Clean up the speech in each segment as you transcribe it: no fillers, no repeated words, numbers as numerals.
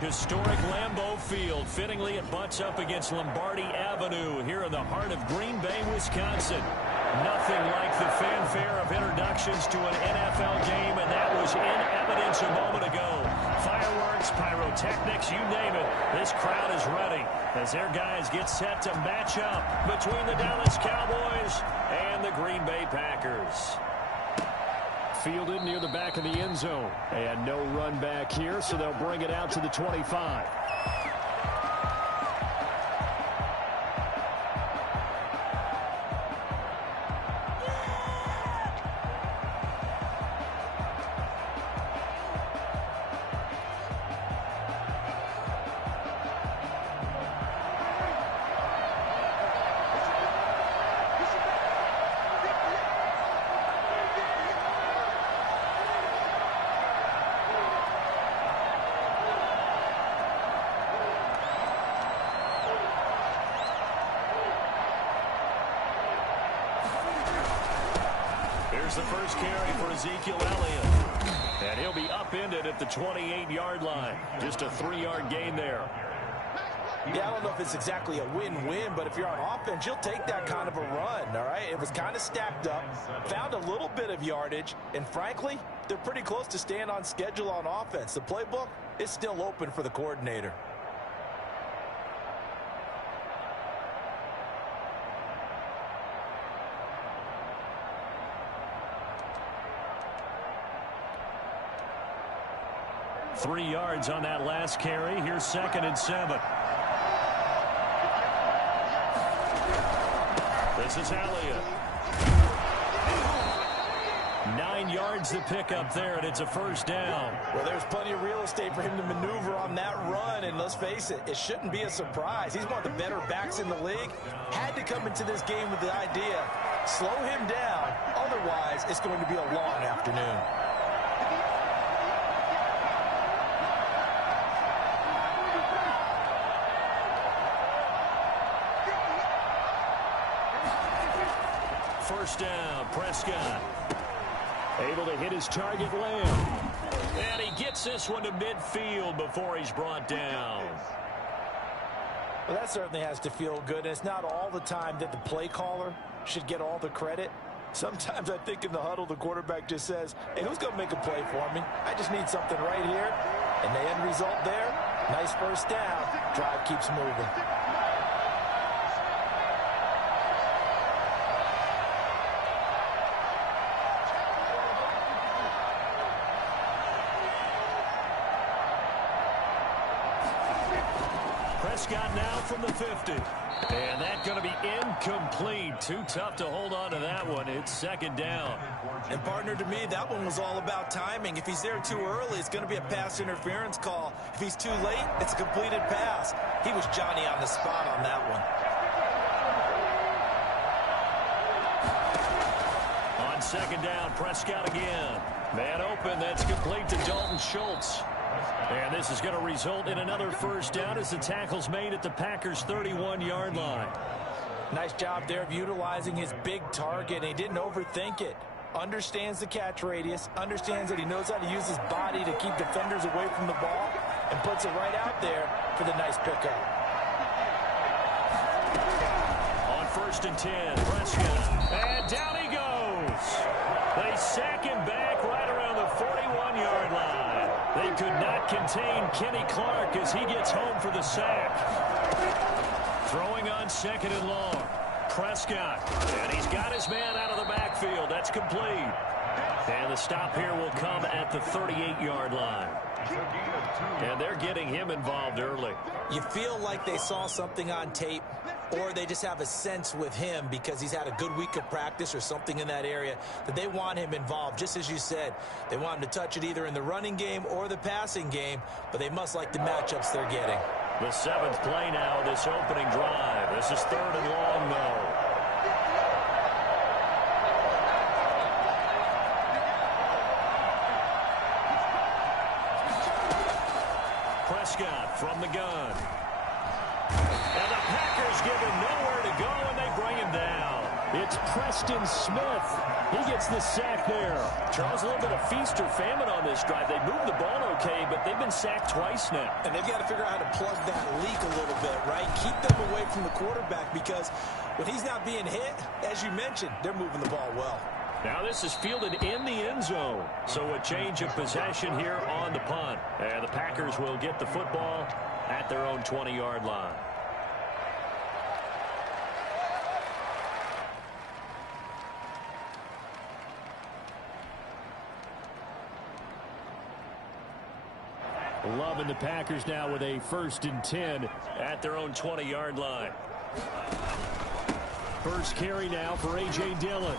Historic Lambeau Field. Fittingly, it butts up against Lombardi Avenue here in the heart of Green Bay, Wisconsin. Nothing like the fanfare of introductions to an NFL game, and that was in evidence a moment ago. Fireworks, pyrotechnics, you name it. This crowd is ready as their guys get set to match up between the Dallas Cowboys and the Green Bay Packers. Fielded near the back of the end zone. And no run back here, so they'll bring it out to the 25. Here's the first carry for Ezekiel Elliott. And he'll be upended at the 28-yard line. Just a 3-yard gain there. Yeah, I don't know if it's exactly a win-win, but if you're on offense, you'll take that kind of a run, all right? It was kind of stacked up, found a little bit of yardage, and frankly, they're pretty close to staying on schedule on offense. The playbook is still open for the coordinator. Three yards on that last carry. Here's 2nd and 7. This is Elliott. 9 yards to pick up there, and it's a first down. Well, there's plenty of real estate for him to maneuver on that run, and let's face it, it shouldn't be a surprise. He's one of the better backs in the league. Had to come into this game with the idea, slow him down, otherwise it's going to be a long afternoon. First down, Prescott. Able to hit his target, Lamb. And he gets this one to midfield before he's brought down. Well, that certainly has to feel good. And it's not all the time that the play caller should get all the credit. Sometimes I think in the huddle, the quarterback just says, hey, who's going to make a play for me? I just need something right here. And the end result there, nice first down. Drive keeps moving. Prescott now from the 50. And that's going to be incomplete. Too tough to hold on to that one. It's 2nd down. And partner, to me, that one was all about timing. If he's there too early, it's going to be a pass interference call. If he's too late, it's a completed pass. He was Johnny on the spot on that one. On 2nd down, Prescott again. Man open, that's complete to Dalton Schultz. And this is going to result in another first down as the tackle's made at the Packers' 31-yard line. Nice job there of utilizing his big target, and he didn't overthink it. Understands the catch radius, understands that he knows how to use his body to keep defenders away from the ball, and puts it right out there for the nice pickup. On 1st and 10, Prescott. And down he goes. They sack him back right around the 41-yard line. They could not contain Kenny Clark as he gets home for the sack. Throwing on 2nd and long. Prescott. And he's got his man out of the backfield. That's complete. And the stop here will come at the 38-yard line. And they're getting him involved early. You feel like they saw something on tape, or they just have a sense with him because he's had a good week of practice or something in that area that they want him involved. Just as you said, they want him to touch it either in the running game or the passing game, but they must like the matchups they're getting. The 7th play now, this opening drive. This is 3rd and long, though. Prescott from the gun. And the Packers give him nowhere to go, and they bring him down. It's Prescott. Preston Smith. He gets the sack there. Charles, a little bit of feast or famine on this drive. They moved the ball okay, but they've been sacked twice now. And they've got to figure out how to plug that leak a little bit, right? Keep them away from the quarterback because when he's not being hit, as you mentioned, they're moving the ball well. Now this is fielded in the end zone. So a change of possession here on the punt. And the Packers will get the football at their own 20-yard line. Loving the Packers now with a 1st and 10 at their own 20-yard line. First carry now for A.J. Dillon.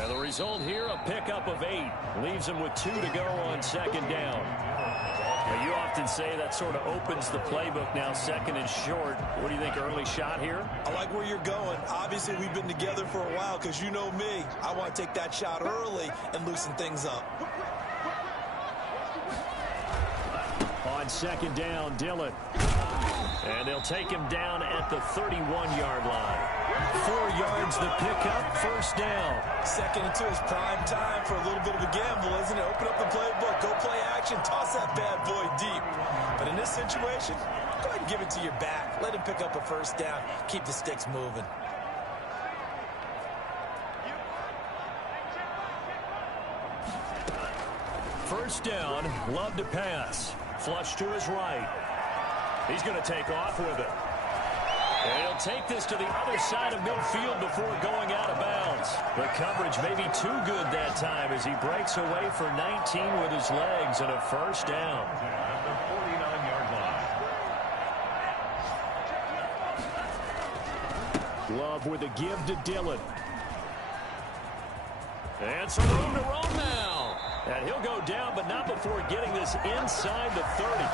And the result here, a pickup of 8. Leaves him with 2 to go on 2nd down. Now, you often say that sort of opens the playbook now, 2nd and short. What do you think, early shot here? I like where you're going. Obviously, we've been together for a while because you know me. I want to take that shot early and loosen things up. On 2nd down, Dillon. And they'll take him down at the 31-yard line. 4 yards the pickup, 1st down. 2nd and 2 is prime time for a little bit of a gamble, isn't it? Open up the playbook, go play action, toss that bad boy deep. But in this situation, go ahead and give it to your back. Let him pick up a 1st down. Keep the sticks moving. First down, Love to pass. Flush to his right. He's going to take off with it. And he'll take this to the other side of midfield before going out of bounds. The coverage may be too good that time as he breaks away for 19 with his legs and a 1st down. At the 49-yard line. Love with a give to Dillon. And some room to roam now. And he'll go down, but not before getting this inside the 30.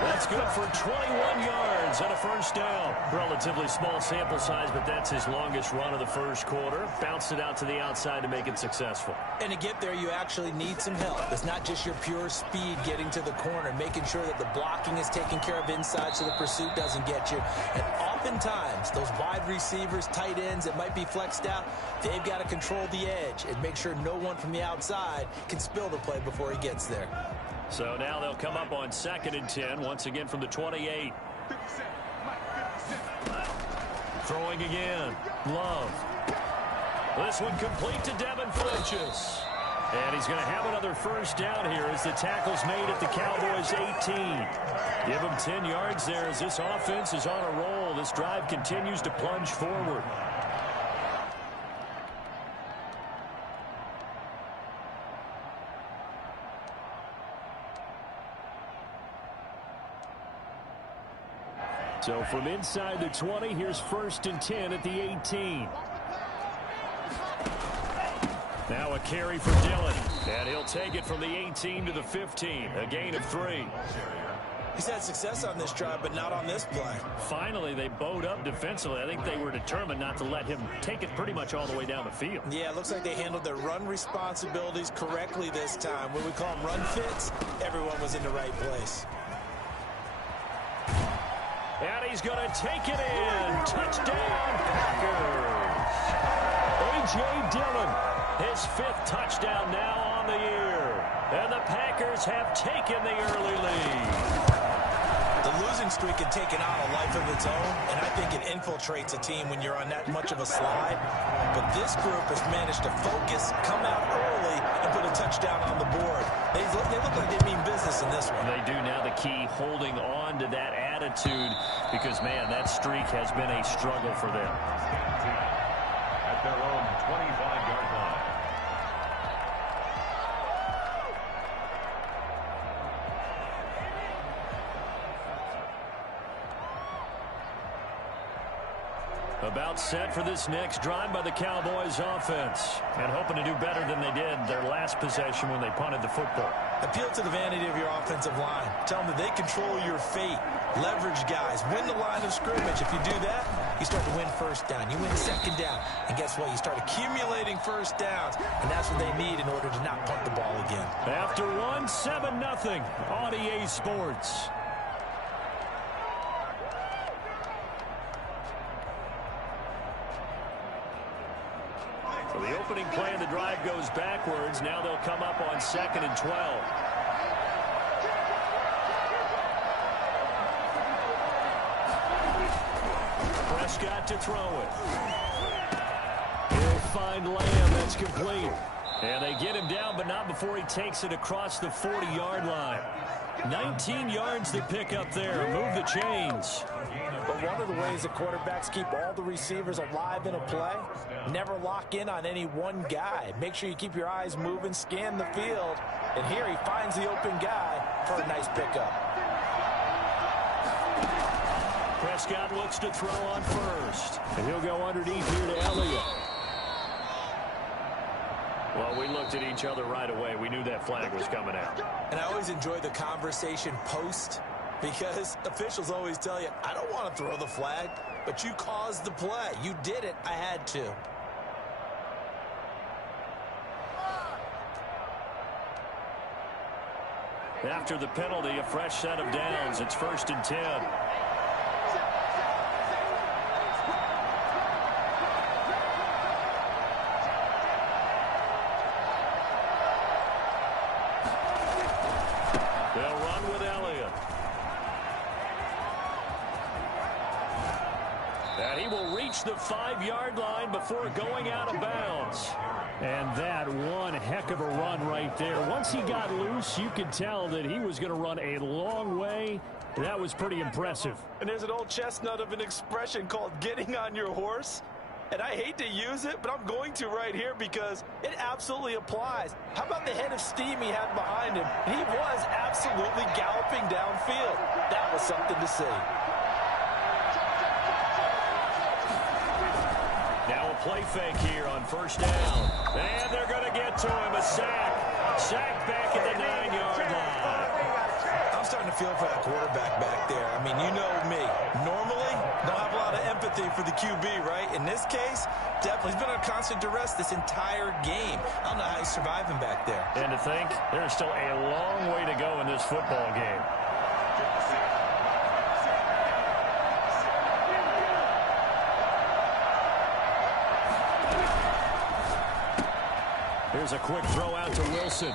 That's good for 21 yards and a 1st down. Relatively small sample size, but that's his longest run of the 1st quarter. Bounced it out to the outside to make it successful. And to get there, you actually need some help. It's not just your pure speed getting to the corner, making sure that the blocking is taken care of inside so the pursuit doesn't get you. And oftentimes, those wide receivers, tight ends that might be flexed out, they've got to control the edge and make sure no one from the outside can spill the play before he gets there. So now they'll come up on 2nd and 10, once again from the 28. Throwing again. Love. This one complete to Devin Funchess. And he's going to have another 1st down here as the tackle's made at the Cowboys' 18. Give him 10 yards there as this offense is on a roll. This drive continues to plunge forward. So from inside the 20, here's 1st and 10 at the 18. Now a carry for Dillon. And he'll take it from the 18 to the 15. A gain of 3. He's had success on this drive, but not on this play. Finally, they bowed up defensively. I think they were determined not to let him take it pretty much all the way down the field. Yeah, it looks like they handled their run responsibilities correctly this time. When we call them run fits, everyone was in the right place. And he's going to take it in. Touchdown, Packers. A.J. Dillon, his 5th touchdown now on the year. And the Packers have taken the early lead. The losing streak had taken on a life of its own, and I think it infiltrates a team when you're on that much of a slide. But this group has managed to focus, come out early, and put a touchdown on the board. They look like they mean business in this one. They do now. The key, holding on to that attitude, because, man, that streak has been a struggle for them. At their own 25-yard line. About set for this next drive by the Cowboys offense. And hoping to do better than they did their last possession when they punted the football. Appeal to the vanity of your offensive line. Tell them that they control your fate. Leverage guys. Win the line of scrimmage. If you do that, you start to win 1st down. You win 2nd down. And guess what? You start accumulating 1st downs. And that's what they need in order to not punt the ball again. After one, 7-0 on EA Sports. So the opening play of the drive goes backwards. Now they'll come up on 2nd and 12. Prescott to throw it. He'll find Lamb. That's complete. And they get him down, but not before he takes it across the 40-yard line. 19 yards to pick up there. Move the chains. But one of the ways the quarterbacks keep all the receivers alive in a play, never lock in on any one guy. Make sure you keep your eyes moving, scan the field. And here he finds the open guy for a nice pickup. Prescott looks to throw on first. And he'll go underneath here to Elliott. Well, we looked at each other right away. We knew that flag was coming out. And I always enjoy the conversation post, because officials always tell you, I don't want to throw the flag, but you caused the play. You did it. I had to. After the penalty, a fresh set of downs. It's 1st and 10. The 5-yard line before going out of bounds. And that one heck of a run right there. Once he got loose, you could tell that he was going to run a long way. That was pretty impressive. And there's an old chestnut of an expression called getting on your horse. And I hate to use it, but I'm going to right here because it absolutely applies. How about the head of steam he had behind him? He was absolutely galloping downfield. That was something to see. Now a play fake here on 1st down. And they're going to get to him. A sack. Sack back at the 9-yard line. I'm starting to feel for that quarterback back there. I mean, you know me. Normally, don't have a lot of empathy for the QB, right? In this case, definitely. He's been under constant duress this entire game. I don't know how he's surviving back there. And to think, there's still a long way to go in this football game. Here's a quick throw out to Wilson.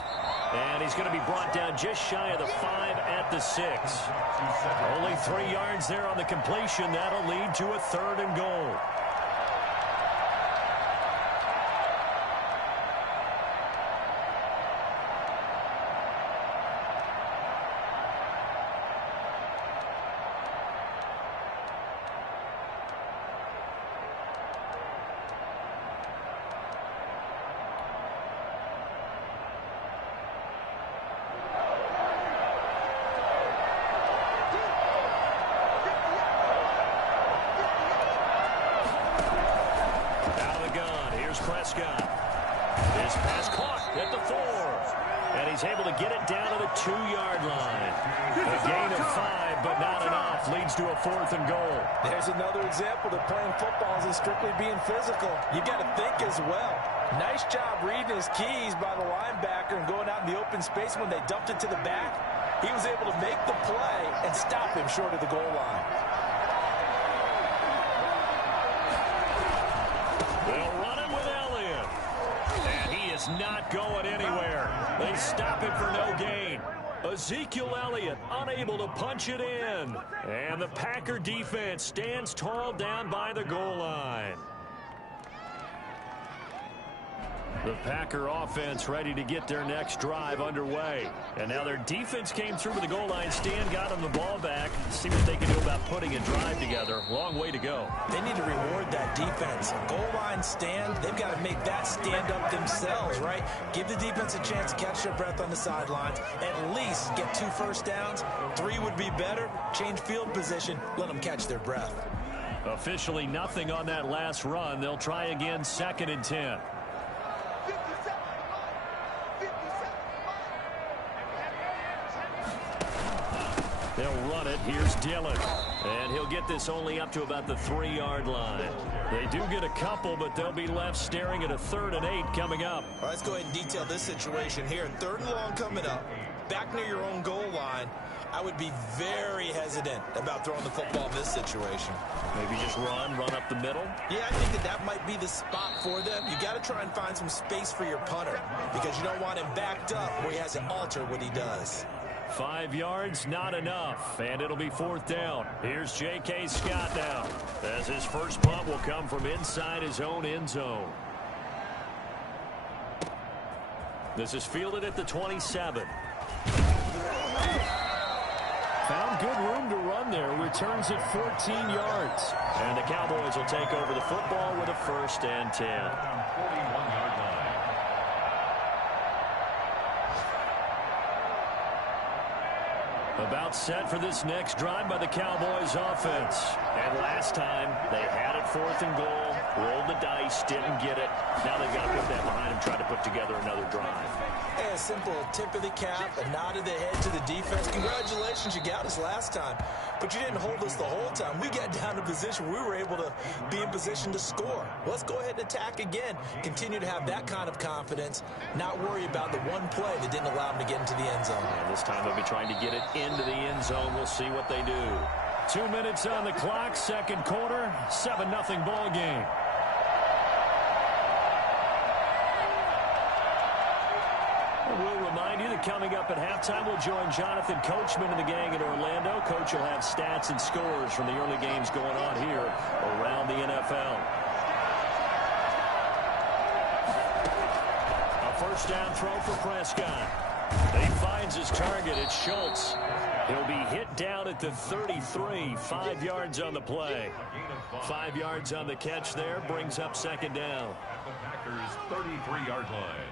And he's going to be brought down just shy of the 5 at the 6. Only 3 yards there on the completion. That'll lead to a 3rd and goal. Prescott. This pass caught at the 4. And he's able to get it down to the 2-yard line. A gain of 5, but not enough. Leads to a 4th and goal. There's another example that playing football isn't strictly being physical. You got to think as well. Nice job reading his keys by the linebacker and going out in the open space. When they dumped it to the back, he was able to make the play and stop him short of the goal line. Not going anywhere. They stop it for no gain. Ezekiel Elliott unable to punch it in. And the Packer defense stands tall down by the goal line. The Packer offense ready to get their next drive underway. And now their defense came through with the goal line. Stan got them the ball back. See what they can do about putting a drive together. Long way to go. They need to reward that defense. Goal line stand, they've got to make that stand up themselves, right? Give the defense a chance to catch their breath on the sidelines. At least get 2 first downs. 3 would be better. Change field position. Let them catch their breath. Officially nothing on that last run. They'll try again 2nd and 10. They'll run it. Here's Dillon. And he'll get this only up to about the 3-yard line. They do get a couple, but they'll be left staring at a 3rd and 8 coming up. All right, let's go ahead and detail this situation here. 3rd and long coming up. Back near your own goal line. I would be very hesitant about throwing the football in this situation. Maybe just run up the middle. Yeah, I think that might be the spot for them. You got to try and find some space for your punter because you don't want him backed up where he has to alter what he does. 5 yards, not enough, and it'll be 4th down. Here's J.K. Scott now, as his first punt will come from inside his own end zone. This is fielded at the 27. Found good room to run there. Returns it 14 yards. And the Cowboys will take over the football with a 1st and 10. 41-yard line. About set for this next drive by the Cowboys offense. And last time, they had it 4th and goal, rolled the dice, didn't get it. Now they've got to put that behind them, try to put together another drive. Hey, a simple tip of the cap, a nod of the head to the defense. Congratulations, you got us last time. But you didn't hold us the whole time. We got down to position. We were able to be in position to score. Let's go ahead and attack again. Continue to have that kind of confidence. Not worry about the one play that didn't allow them to get into the end zone. And this time they'll be trying to get it into the end zone. We'll see what they do. 2 minutes on the clock, second quarter, 7-0 ball game. We'll remind you that coming up at halftime, we'll join Jonathan Coachman and the gang in Orlando. Coach will have stats and scores from the early games going on here around the NFL. A 1st down throw for Prescott. He finds his target. It's Schultz. He'll be hit down at the 33. 5 yards on the play. 5 yards on the catch there. Brings up 2nd down. At the Packers' 33-yard line.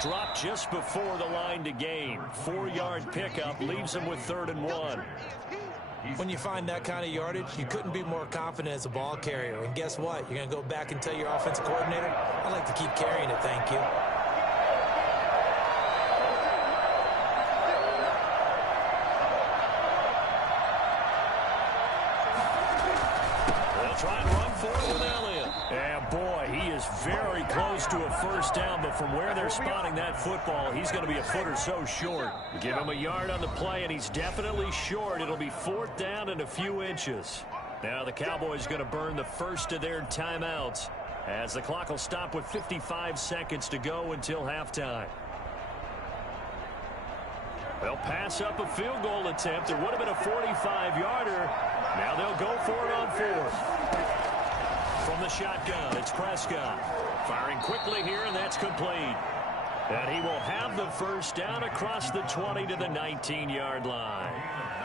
Dropped just before the line to gain. 4-yard pickup leaves him with 3rd and 1. When you find that kind of yardage, you couldn't be more confident as a ball carrier. And guess what? You're going to go back and tell your offensive coordinator, I'd like to keep carrying it, thank you. They'll try and run forward with Elliott. And boy, he is very close to a 1st down, but from where they're spotting that football, he's going to be a foot or so short. Give him a yard on the play, and he's definitely short. It'll be 4th down and a few inches. Now the Cowboys going to burn the first of their timeouts as the clock will stop with 55 seconds to go until halftime. They'll pass up a field goal attempt. It would have been a 45-yarder. Now they'll go for it on 4th. From the shotgun, it's Prescott. Firing quickly here, and that's complete. And he will have the 1st down across the 20 to the 19-yard line.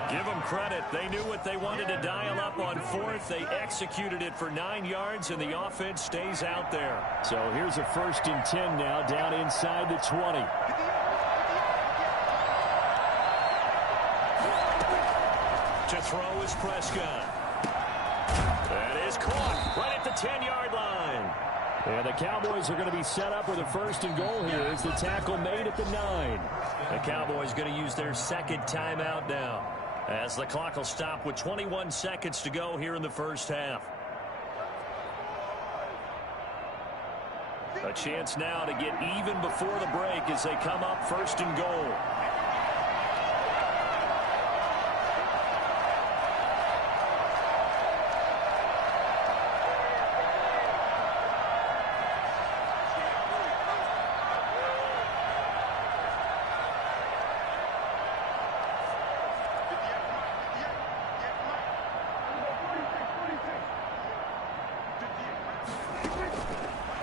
Give them credit. They knew what they wanted to dial up on 4th. They executed it for 9 yards, and the offense stays out there. So here's a 1st and 10 now down inside the 20. To throw is Prescott. That is caught right at the 10-yard line. And the Cowboys are going to be set up with a 1st and goal here as the tackle made at the 9. The Cowboys going to use their 2nd timeout now as the clock will stop with 21 seconds to go here in the 1st half. A chance now to get even before the break as they come up 1st and goal.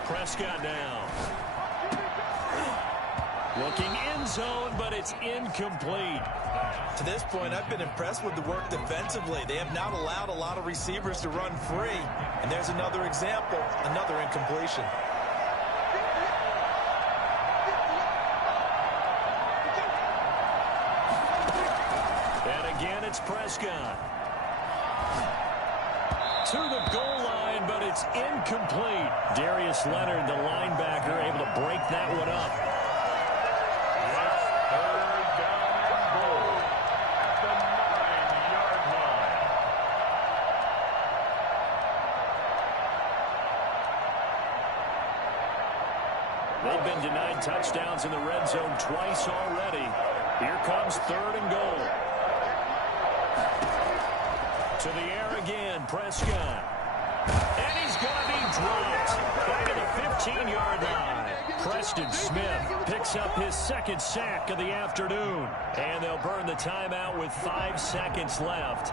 Prescott now. Looking end zone, but it's incomplete. To this point, I've been impressed with the work defensively. They have not allowed a lot of receivers to run free. And there's another example, another incompletion. And again, it's Prescott. To the goal line, but it's incomplete. Darius Leonard, the linebacker, able to break that one up. They've been denied touchdowns in the red zone twice already. Here comes 3rd and goal. To the air again, Prescott. And he's going to be dropped back at the 15-yard line. Preston Smith picks up his 2nd sack of the afternoon. And they'll burn the timeout with 5 seconds left.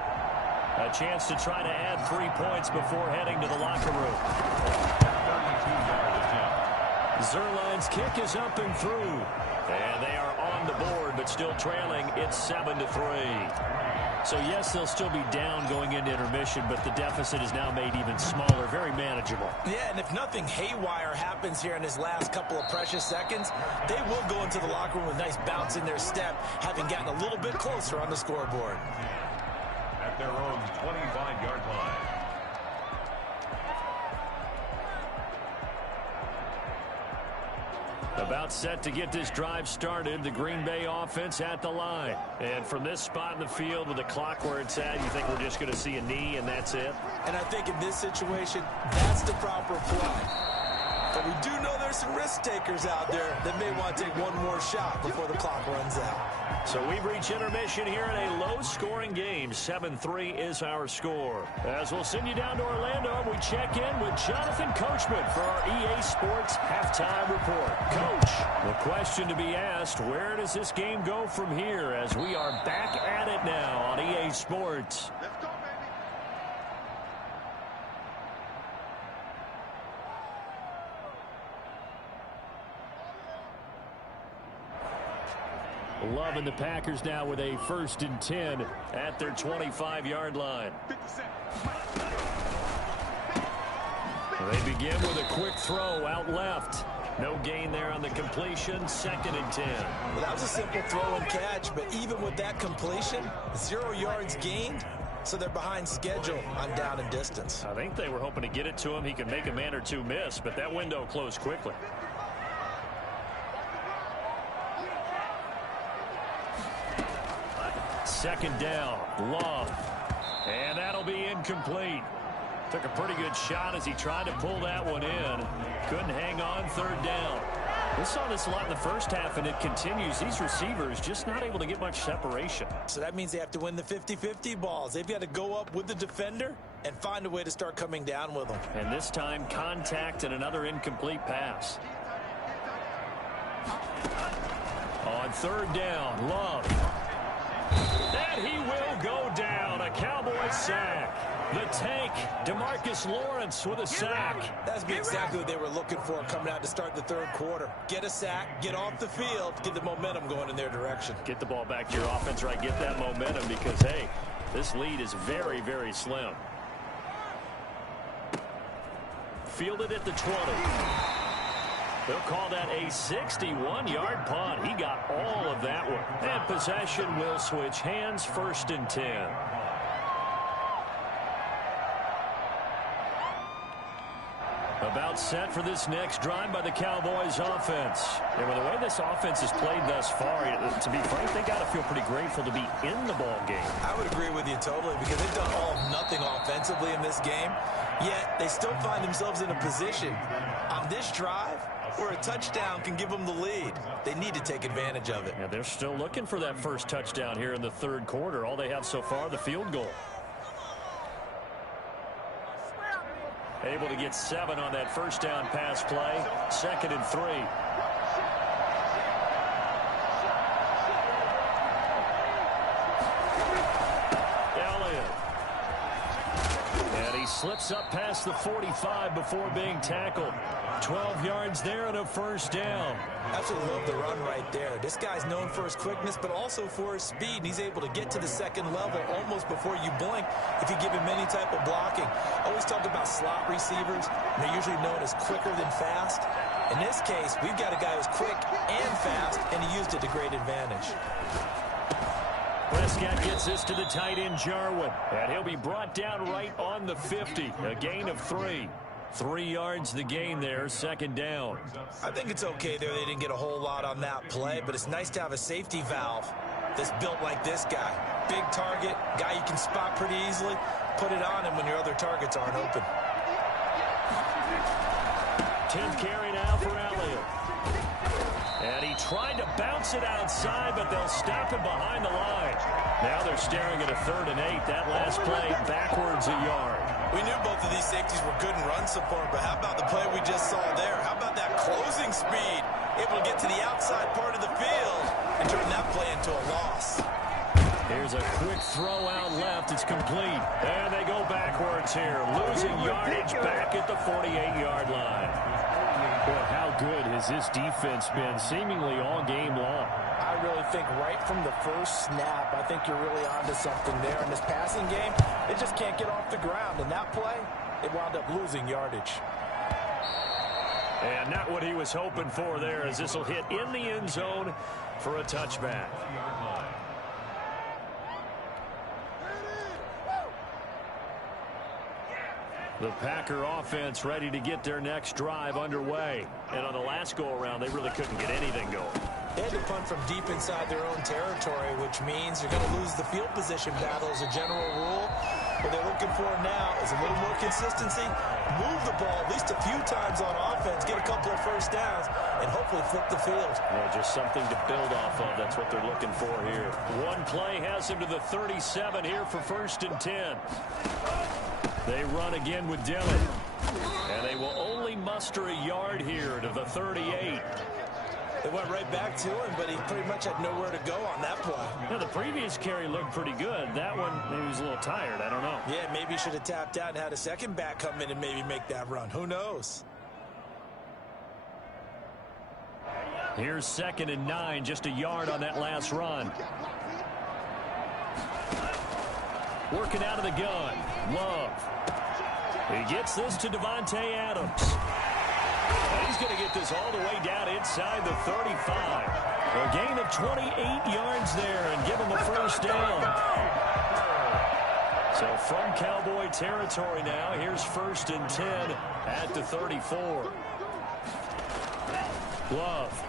A chance to try to add 3 points before heading to the locker room. 32-yard attempt. Zerline's kick is up and through. And they are on the board, but still trailing. It's 7-3. So, yes, they'll still be down going into intermission, but the deficit is now made even smaller, very manageable. Yeah, and if nothing haywire happens here in his last couple of precious seconds, they will go into the locker room with a nice bounce in their step, having gotten a little bit closer on the scoreboard. At their own 25-yard line. About set to get this drive started, the Green Bay offense at the line. And from this spot in the field with the clock where it's at, you think we're just going to see a knee and that's it? And I think in this situation, that's the proper play. But we do know there's some risk takers out there that may want to take one more shot before the clock runs out. So we've reached intermission here in a low-scoring game. 7-3 is our score. As we'll send you down to Orlando, we check in with Jonathan Coachman for our EA Sports Halftime Report. Coach, the question to be asked, where does this game go from here as we are back at it now on EA Sports? Let's go, baby. Loving the Packers now with a 1st and 10 at their 25-yard line. They begin with a quick throw out left. No gain there on the completion. 2nd and 10. Well, that was a simple throw and catch, but even with that completion, 0 yards gained, so they're behind schedule on down and distance. I think they were hoping to get it to him. He could make a man or two miss, but that window closed quickly. Second down, Love. And that'll be incomplete. Took a pretty good shot as he tried to pull that one in. Couldn't hang on. 3rd down. We saw this a lot in the first half, and it continues. These receivers just not able to get much separation. So that means they have to win the 50-50 balls. They've got to go up with the defender and find a way to start coming down with them. And this time, contact and another incomplete pass. On 3rd down, Love. And he will go down. A Cowboy sack. The tank, DeMarcus Lawrence with a sack. That's exactly what they were looking for coming out to start the 3rd quarter. Get a sack, get off the field, get the momentum going in their direction. Get the ball back to your offense, right? Get that momentum because, hey, this lead is very, very slim. Fielded at the 20. They'll call that a 61-yard punt. He got all of that one. And possession will switch hands. 1st and 10. About set for this next drive by the Cowboys offense. And with the way this offense has played thus far, to be frank, they got to feel pretty grateful to be in the ball game. I would agree with you totally because they've done all of nothing offensively in this game, yet they still find themselves in a position on this drive where a touchdown can give them the lead. They need to take advantage of it. Yeah, they're still looking for that first touchdown here in the 3rd quarter. All they have so far, the field goal. Able to get 7 on that 1st down pass play. 2nd and 3. Elliott. And he slips up past the 45 before being tackled. 12 yards there and a 1st down. Absolutely love the run right there. This guy's known for his quickness, but also for his speed. And he's able to get to the 2nd level almost before you blink if you give him any type of blocking. Always talk about slot receivers. And they're usually known as quicker than fast. In this case, we've got a guy who's quick and fast, and he used it to great advantage. Prescott gets this to the tight end, Jarwin. And he'll be brought down right on the 50. A gain of 3. 3 yards the gain there, 2nd down. I think it's okay there. They didn't get a whole lot on that play, but it's nice to have a safety valve that's built like this guy. Big target, guy you can spot pretty easily. Put it on him when your other targets aren't open. 10th carry now for Elliott. And he tried to bounce it outside, but they'll stop him behind the line. Now they're staring at a 3rd and 8. That last play backwards a yard. We knew both of these safeties were good in run support, but how about the play we just saw there? How about that closing speed? Able to get to the outside part of the field and turn that play into a loss. Here's a quick throw out left. It's complete. And they go backwards here. Losing yardage back at the 48-yard line. Boy, how good has this defense been seemingly all game long? I really think right from the first snap, I think you're really onto something there. In this passing game, they just can't get off the ground. And that play, it wound up losing yardage. And not what he was hoping for there, as this will hit in the end zone for a touchback. The Packer offense ready to get their next drive underway. And on the last go-around, they really couldn't get anything going. They had to punt from deep inside their own territory, which means you're going to lose the field position battle as a general rule. What they're looking for now is a little more consistency, move the ball at least a few times on offense, get a couple of first downs, and hopefully flip the field. Well, just something to build off of. That's what they're looking for here. One play has him to the 37 here for 1st and 10. They run again with Dillon. And they will only muster a yard here to the 38. They went right back to him, but he pretty much had nowhere to go on that play. Now, the previous carry looked pretty good. That one, maybe he was a little tired. I don't know. Yeah, maybe he should have tapped out and had a second back come in and maybe make that run. Who knows? Here's 2nd and 9, just a yard on that last run. Working out of the gun. Love. He gets this to Devontae Adams. And he's going to get this all the way down inside the 35. A gain of 28 yards there and give him a first down. So from Cowboy territory now, here's 1st and 10 at the 34. Love.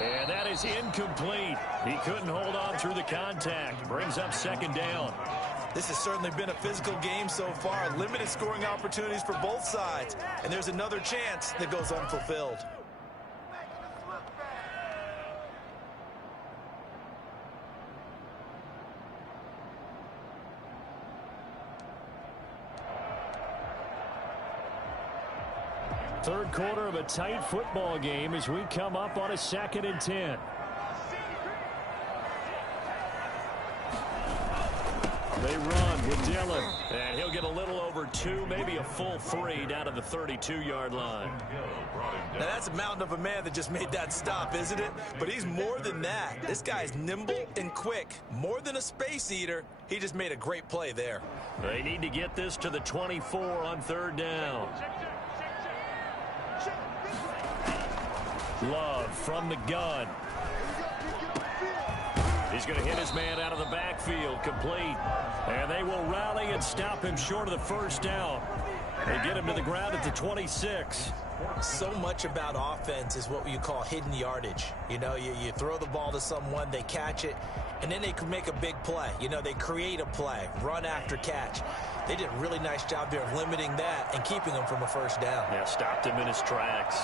And that is incomplete. He couldn't hold on through the contact. Brings up 2nd down. This has certainly been a physical game so far. Limited scoring opportunities for both sides. And there's another chance that goes unfulfilled. Third quarter of a tight football game as we come up on a 2nd and 10. They run with Dillon, and he'll get a little over 2, maybe a full 3 down to the 32-yard line. Now that's a mountain of a man that just made that stop, isn't it? But he's more than that. This guy's nimble and quick. More than a space eater. He just made a great play there. They need to get this to the 24 on 3rd down. Love from the gun. He's going to hit his man out of the backfield, complete. And they will rally and stop him short of the first down. They get him to the ground at the 26. So much about offense is what you call hidden yardage. You know, you throw the ball to someone, they catch it, and then they can make a big play. You know, they create a play, run after catch. They did a really nice job there of limiting that and keeping him from a first down. Yeah, stopped him in his tracks.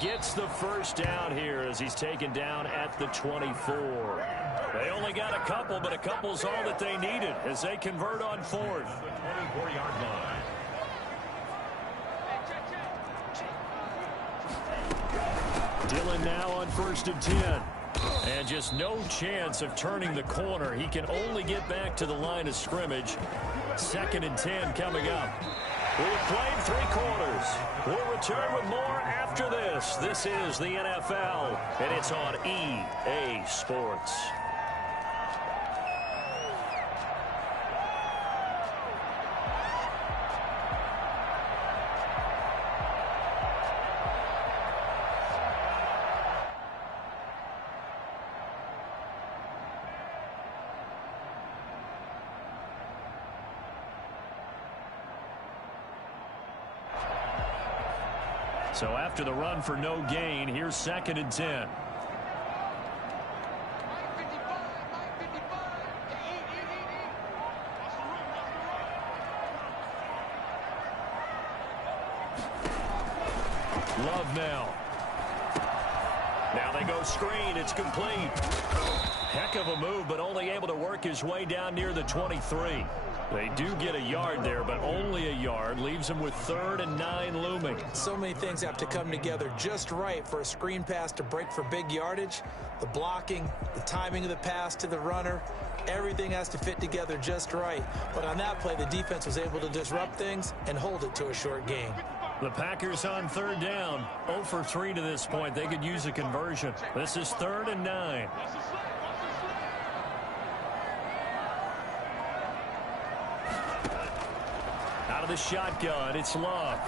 Gets the first down here as he's taken down at the 24. They only got a couple, but a couple's all that they needed as they convert on 4th. 24-yard line. Dillon now on 1st and 10. And just no chance of turning the corner. He can only get back to the line of scrimmage. 2nd and 10 coming up. We've played 3 quarters. We'll return with more after this. This is the NFL, and it's on EA Sports. So after the run for no gain, here's 2nd and 10. Love now. Now they go screen. It's complete. Heck of a move, but only able to work his way down near the 23. They do get a yard there, but only a yard. Leaves them with 3rd and 9 looming. So many things have to come together just right for a screen pass to break for big yardage. The blocking, the timing of the pass to the runner, everything has to fit together just right. But on that play, the defense was able to disrupt things and hold it to a short gain. The Packers on 3rd down. 0 for 3 to this point. They could use a conversion. This is 3rd and 9. Out of the shotgun, it's Love.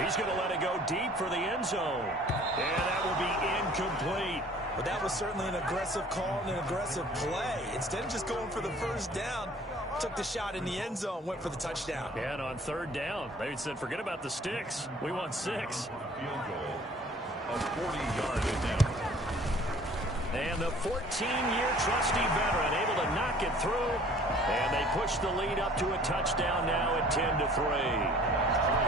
He's going to let it go deep for the end zone. And that will be incomplete. But that was certainly an aggressive call and an aggressive play. Instead of just going for the first down, took the shot in the end zone, went for the touchdown. And on 3rd down, they said, forget about the sticks. We want 6. Field goal of 40 yards now. And the 14-year trusty veteran able to knock it through. And they push the lead up to a touchdown now at 10-3.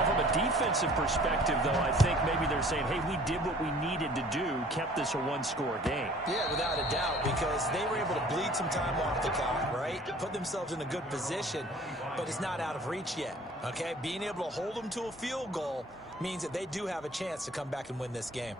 From a defensive perspective, though, I think maybe they're saying, hey, we did what we needed to do, kept this a one-score game. Yeah, without a doubt, because they were able to bleed some time off the clock, right? Put themselves in a good position, but it's not out of reach yet, okay? Being able to hold them to a field goal means that they do have a chance to come back and win this game.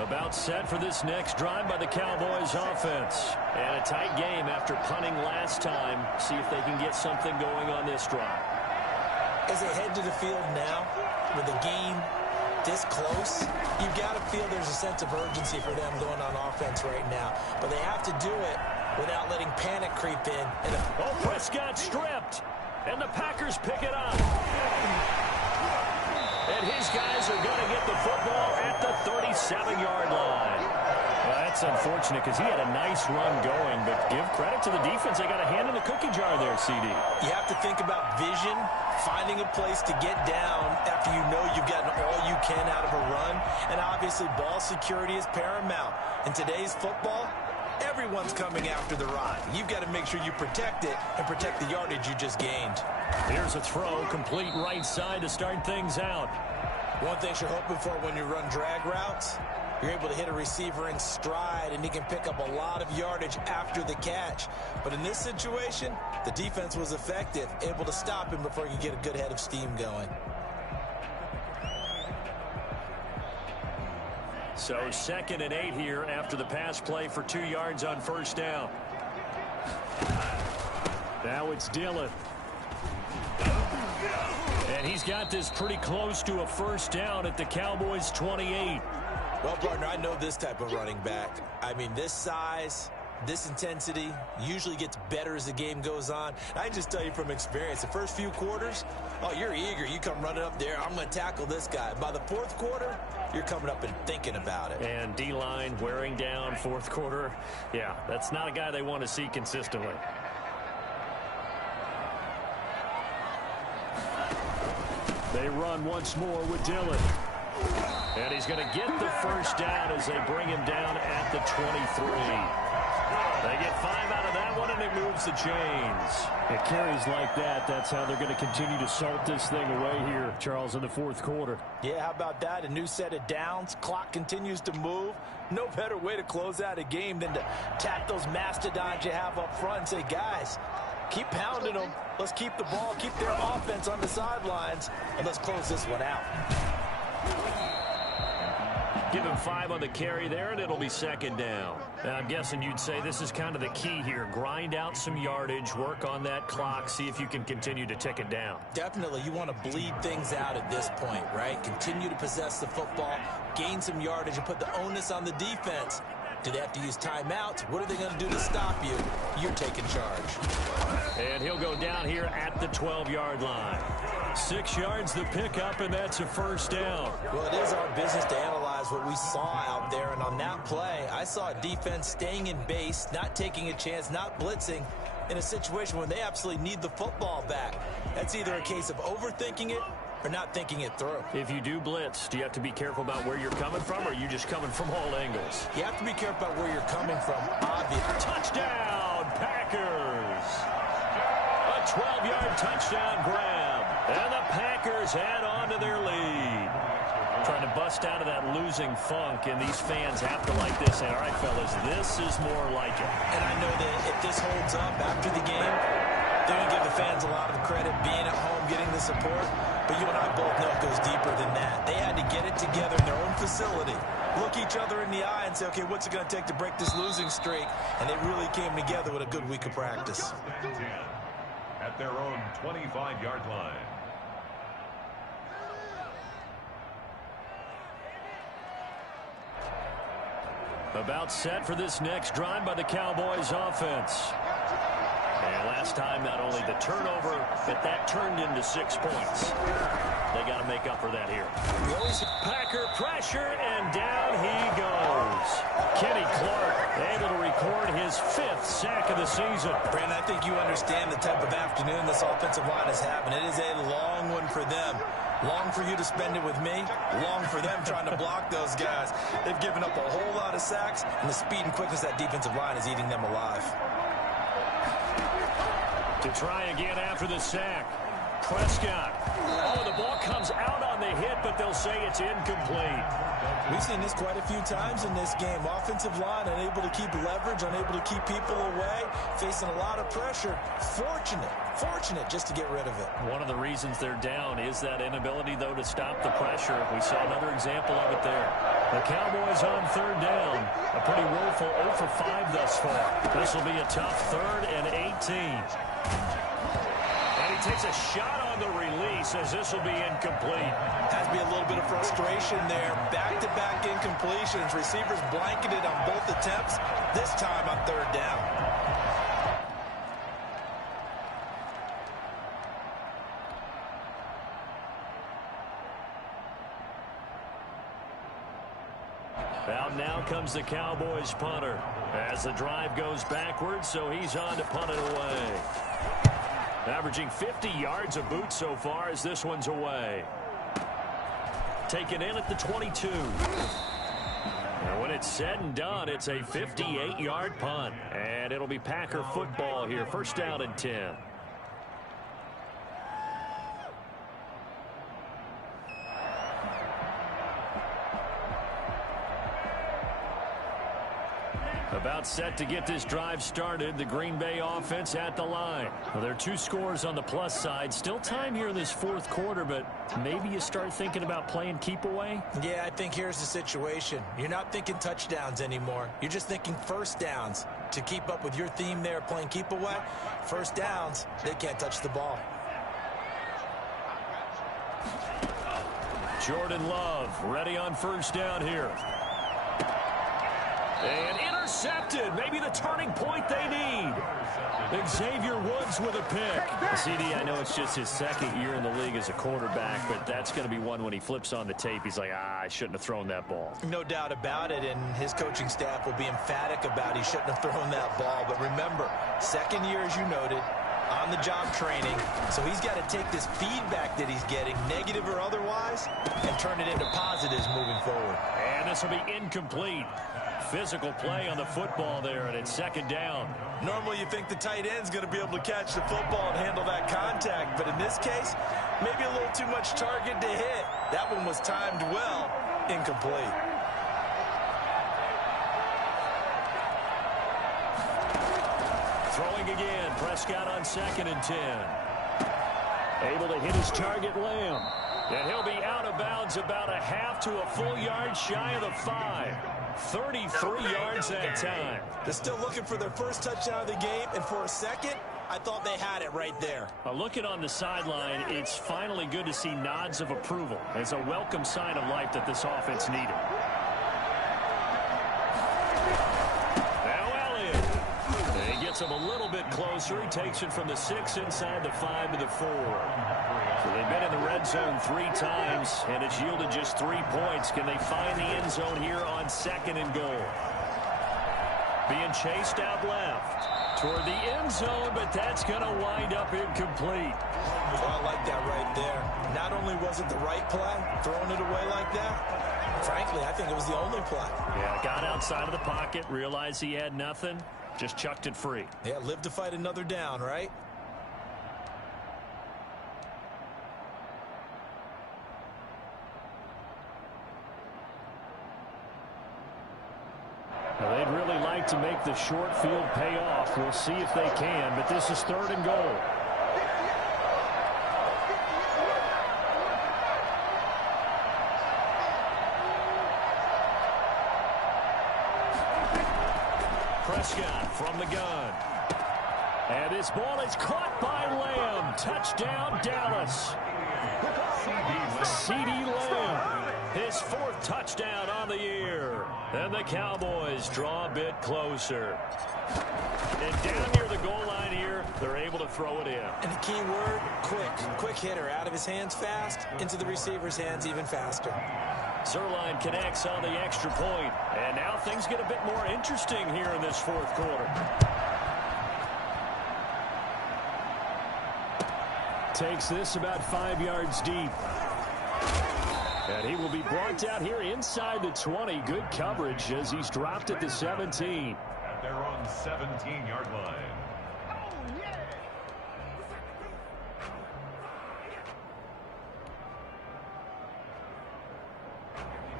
About set for this next drive by the Cowboys offense. And a tight game after punting last time. See if they can get something going on this drive. As they head to the field now, with the game this close, you've got to feel there's a sense of urgency for them going on offense right now. But they have to do it without letting panic creep in. Oh, Prescott stripped. And the Packers pick it up. And his guys are going to get the football at the 37-yard line. Well, that's unfortunate because he had a nice run going, but give credit to the defense. They got a hand in the cookie jar there, CD. You have to think about vision, finding a place to get down after you know you've gotten all you can out of a run, and obviously ball security is paramount. In today's football, everyone's coming after the rock. You've got to make sure you protect it and protect the yardage you just gained. Here's a throw, complete right side to start things out. One thing you're hoping for when you run drag routes, you're able to hit a receiver in stride, and he can pick up a lot of yardage after the catch. But in this situation, the defense was effective, able to stop him before he could get a good head of steam going. So 2nd and 8 here after the pass play for 2 yards on 1st down. Now it's Dillon. And he's got this pretty close to a 1st down at the Cowboys' 28. Well, partner, I know this type of running back. I mean, this size, this intensity usually gets better as the game goes on. I can just tell you from experience, the first few quarters, oh, you're eager. You come running up there, I'm going to tackle this guy. By the 4th quarter, you're coming up and thinking about it. And D-line wearing down 4th quarter. Yeah, that's not a guy they want to see consistently. They run once more with Dillon. And he's going to get the 1st down as they bring him down at the 23. They get 5 out of that one, and it moves the chains. It carries like that. That's how they're going to continue to salt this thing away here, Charles, in the 4th quarter. Yeah, how about that? A new set of downs. Clock continues to move. No better way to close out a game than to tap those mastodons you have up front and say, guys, keep pounding them. Let's keep the ball, keep their offense on the sidelines, and let's close this one out. Give him 5 on the carry there, and it'll be 2nd down. Now, I'm guessing you'd say this is kind of the key here. Grind out some yardage, work on that clock, see if you can continue to tick it down. Definitely. You want to bleed things out at this point, right? Continue to possess the football, gain some yardage, and put the onus on the defense. Do they have to use timeouts? What are they going to do to stop you? You're taking charge. And he'll go down here at the 12-yard line. 6 yards the pickup, and that's a first down. Well, it is our business to analyze what we saw out there, and on that play, I saw a defense staying in base, not taking a chance, not blitzing, in a situation when they absolutely need the football back. That's either a case of overthinking it or not thinking it through. If you do blitz, do you have to be careful about where you're coming from, or are you just coming from all angles? You have to be careful about where you're coming from, obviously. Touchdown, Packers! A 12-yard touchdown grab, and the Packers add on to their lead. Trying to bust out of that losing funk, and these fans have to like this. And, all right, fellas, this is more like it. And I know that if this holds up after the game, they're going to give the fans a lot of credit being at home, getting the support. But you and I both know it goes deeper than that. They had to get it together in their own facility, look each other in the eye and say, okay, what's it going to take to break this losing streak? And they really came together with a good week of practice. At their own 25-yard line. About set for this next drive by the Cowboys offense. And last time, not only the turnover, but that turned into 6 points. They got to make up for that here. Packer pressure, and down he goes. Kenny Clark able to record his 5th sack of the season. Brandon, I think you understand the type of afternoon this offensive line is having. It is a long one for them. Long for you to spend it with me. Long for them trying to block those guys. They've given up a whole lot of sacks, and the speed and quickness of that defensive line is eating them alive. To try again after the sack. Prescott. Oh, the ball comes out on the hit, but they'll say it's incomplete. We've seen this quite a few times in this game. Offensive line unable to keep leverage, unable to keep people away, facing a lot of pressure. Fortunate just to get rid of it. One of the reasons they're down is that inability, though, to stop the pressure. We saw another example of it there. The Cowboys on 3rd down. A pretty woeful 0 for 5 thus far. This will be a tough 3rd and 18. And he takes a shot on the release as this will be incomplete. Has to be a little bit of frustration there. Back-to-back incompletions. Receivers blanketed on both attempts. This time on 3rd down. Out now comes the Cowboys punter as the drive goes backwards, so he's on to punt it away. Averaging 50 yards a boot so far as this one's away. Taken in at the 22. And when it's said and done, it's a 58-yard punt. And it'll be Packer football here. 1st down and 10. About set to get this drive started. The Green Bay offense at the line. Well, there are 2 scores on the plus side. Still time here in this 4th quarter, but maybe you start thinking about playing keep away? Yeah, I think here's the situation. You're not thinking touchdowns anymore. You're just thinking 1st downs. To keep up with your theme there, playing keep away, 1st downs, they can't touch the ball. Jordan Love ready on 1st down here. And intercepted. Maybe the turning point they need. Xavier Woods with a pick. CD, I know it's just his 2nd year in the league as a quarterback, but that's going to be one when he flips on the tape. He's like, I shouldn't have thrown that ball. No doubt about it, and his coaching staff will be emphatic about he shouldn't have thrown that ball. But remember, 2nd year, as you noted, on-the-job training. So he's got to take this feedback that he's getting, negative or otherwise, and turn it into positives moving forward. And this will be incomplete. Physical play on the football there, and it's 2nd down. Normally you think the tight end's going to be able to catch the football and handle that contact, but in this case, maybe a little too much target to hit. That one was timed well, incomplete. Throwing again, Prescott on 2nd and 10. Able to hit his target, Lamb. And he'll be out of bounds about a half to a full yard shy of the 5. 33 yards that time. They're still looking for their 1st touchdown of the game, and for a second, I thought they had it right there. Looking on the sideline, it's finally good to see nods of approval. It's a welcome sign of life that this offense needed. Now Elliott. He gets him a little bit closer. He takes it from the 6 inside the 5 to the 4. So they've been in the red zone 3 times, and it's yielded just 3 points. Can they find the end zone here on 2nd and goal? Being chased out left toward the end zone, but that's going to wind up incomplete. Well, I like that right there. Not only was it the right play, throwing it away like that, frankly, I think it was the only play. Yeah, got outside of the pocket, realized he had nothing, just chucked it free. Yeah, live to fight another down, right? Well, they'd really like to make the short field pay off. We'll see if they can, but this is 3rd and goal. Prescott from the gun. And this ball is caught by Lamb. Touchdown, Dallas. C.D. Lamb. His 4th touchdown on the year. And the Cowboys draw a bit closer. And down near the goal line here, they're able to throw it in. And the key word, quick. Quick hitter. Out of his hands fast, into the receiver's hands even faster. Zerline connects on the extra point. And now things get a bit more interesting here in this 4th quarter. Takes this about 5 yards deep. And he will be brought out here inside the 20. Good coverage as he's dropped at the 17. At their own 17-yard line.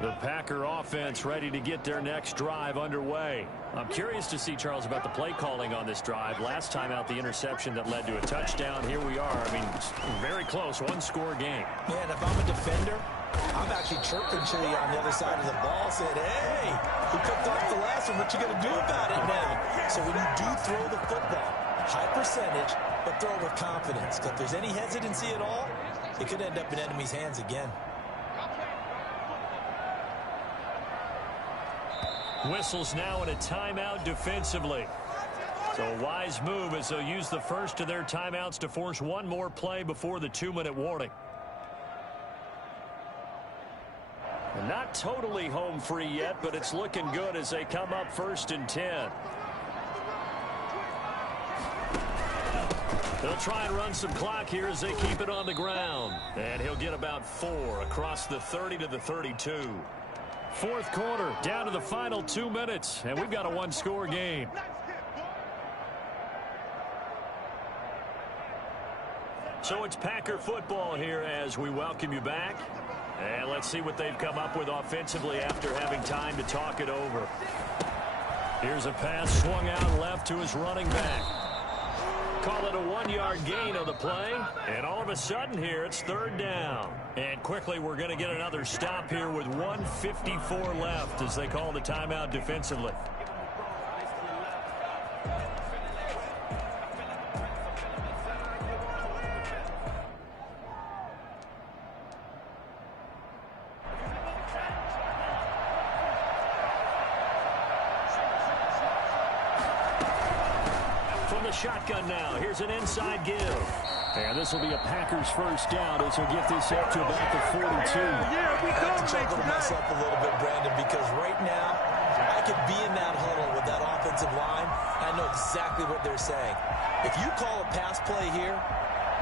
The Packer offense ready to get their next drive underway. I'm curious to see, Charles, about the play calling on this drive. Last time out, the interception that led to a touchdown. Here we are. I mean, very close, 1-score game. Yeah, and if I'm a defender, I'm actually chirping to you on the other side of the ball, saying, hey, who picked off the last one? What you going to do about it now? So when you do throw the football, high percentage, but throw it with confidence. If there's any hesitancy at all, it could end up in enemy's hands again. Whistles now in a timeout defensively. So a wise move as they'll use the first of their timeouts to force one more play before the 2-minute warning. And not totally home free yet, but it's looking good as they come up 1st and 10. They'll try and run some clock here as they keep it on the ground. And he'll get about 4 across the 30 to the 32. 4th quarter, down to the final 2 minutes, and we've got a 1-score game. So it's Packer football here as we welcome you back. And let's see what they've come up with offensively after having time to talk it over. Here's a pass swung out left to his running back. Call it a 1-yard gain on the play. And all of a sudden here, it's 3rd down. And quickly, we're going to get another stop here with 1:54 left as they call the timeout defensively. From the shotgun now, here's an inside give. And this will be a Packers 1st down as he'll get this up to about the 42. I have to chuckle to myself a little bit, Brandon, because right now, I could be in that huddle with that offensive line. I know exactly what they're saying. If you call a pass play here,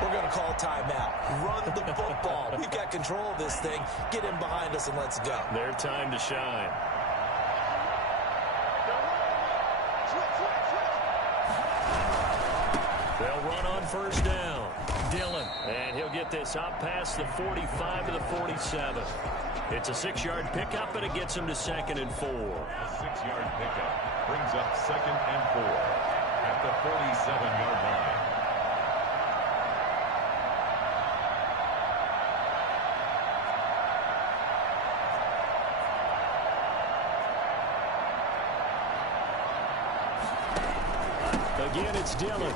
we're going to call timeout. Run the football. We've got control of this thing. Get in behind us and let's go. Their time to shine. They'll run on 1st down. Dillon. And he'll get this up past the 45 to the 47. It's a 6-yard pickup, and it gets him to 2nd and 4. A 6-yard pickup brings up 2nd and 4 at the 47-yard line. Again, it's Dillon.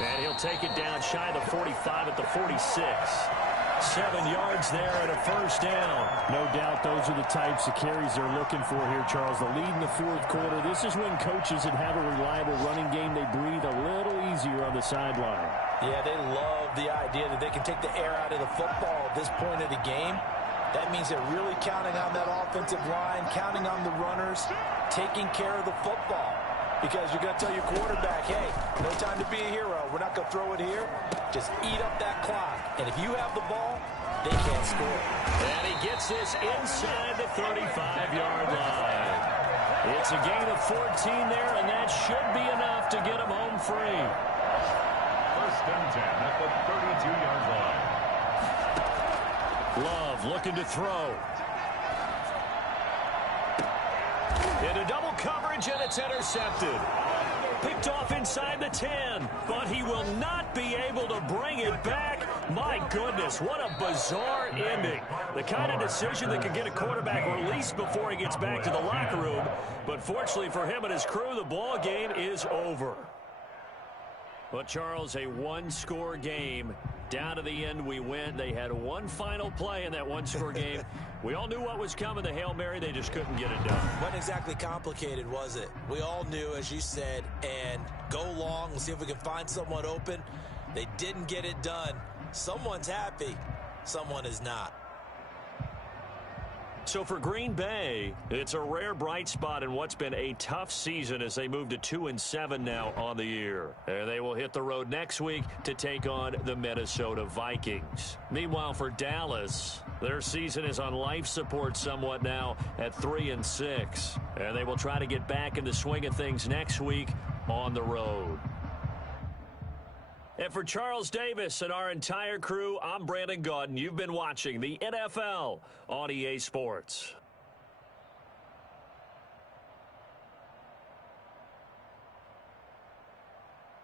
And he'll take it down shy of the 45 at the 46. 7 yards there and a 1st down. No doubt those are the types of carries they're looking for here, Charles. The lead in the 4th quarter. This is when coaches that have a reliable running game, they breathe a little easier on the sideline. Yeah, they love the idea that they can take the air out of the football at this point of the game. That means they're really counting on that offensive line, counting on the runners, taking care of the football. Because you're going to tell your quarterback, hey, no time to be a hero. We're not going to throw it here. Just eat up that clock. And if you have the ball, they can't score. And he gets this inside the 35-yard line. It's a gain of 14 there, and that should be enough to get him home free. First and 10 at the 32-yard line. Love looking to throw. Into double coverage, and it's intercepted. Picked off inside the 10, but he will not be able to bring it back. My goodness, what a bizarre ending. The kind of decision that could get a quarterback released before he gets back to the locker room. But fortunately for him and his crew, the ball game is over. But, Charles, a one-score game. Down to the end we went. They had one final play in that one-score game. We all knew what was coming, the Hail Mary. They just couldn't get it done. Wasn't exactly complicated, was it? We all knew, as you said, and go long. We'll see if we can find someone open. They didn't get it done. Someone's happy. Someone is not. So for Green Bay, it's a rare bright spot in what's been a tough season as they move to 2-7 now on the year. And they will hit the road next week to take on the Minnesota Vikings. Meanwhile, for Dallas, their season is on life support somewhat now at 3-6. And they will try to get back in the swing of things next week on the road. And for Charles Davis and our entire crew, I'm Brandon Gaudin. You've been watching the NFL on EA Sports.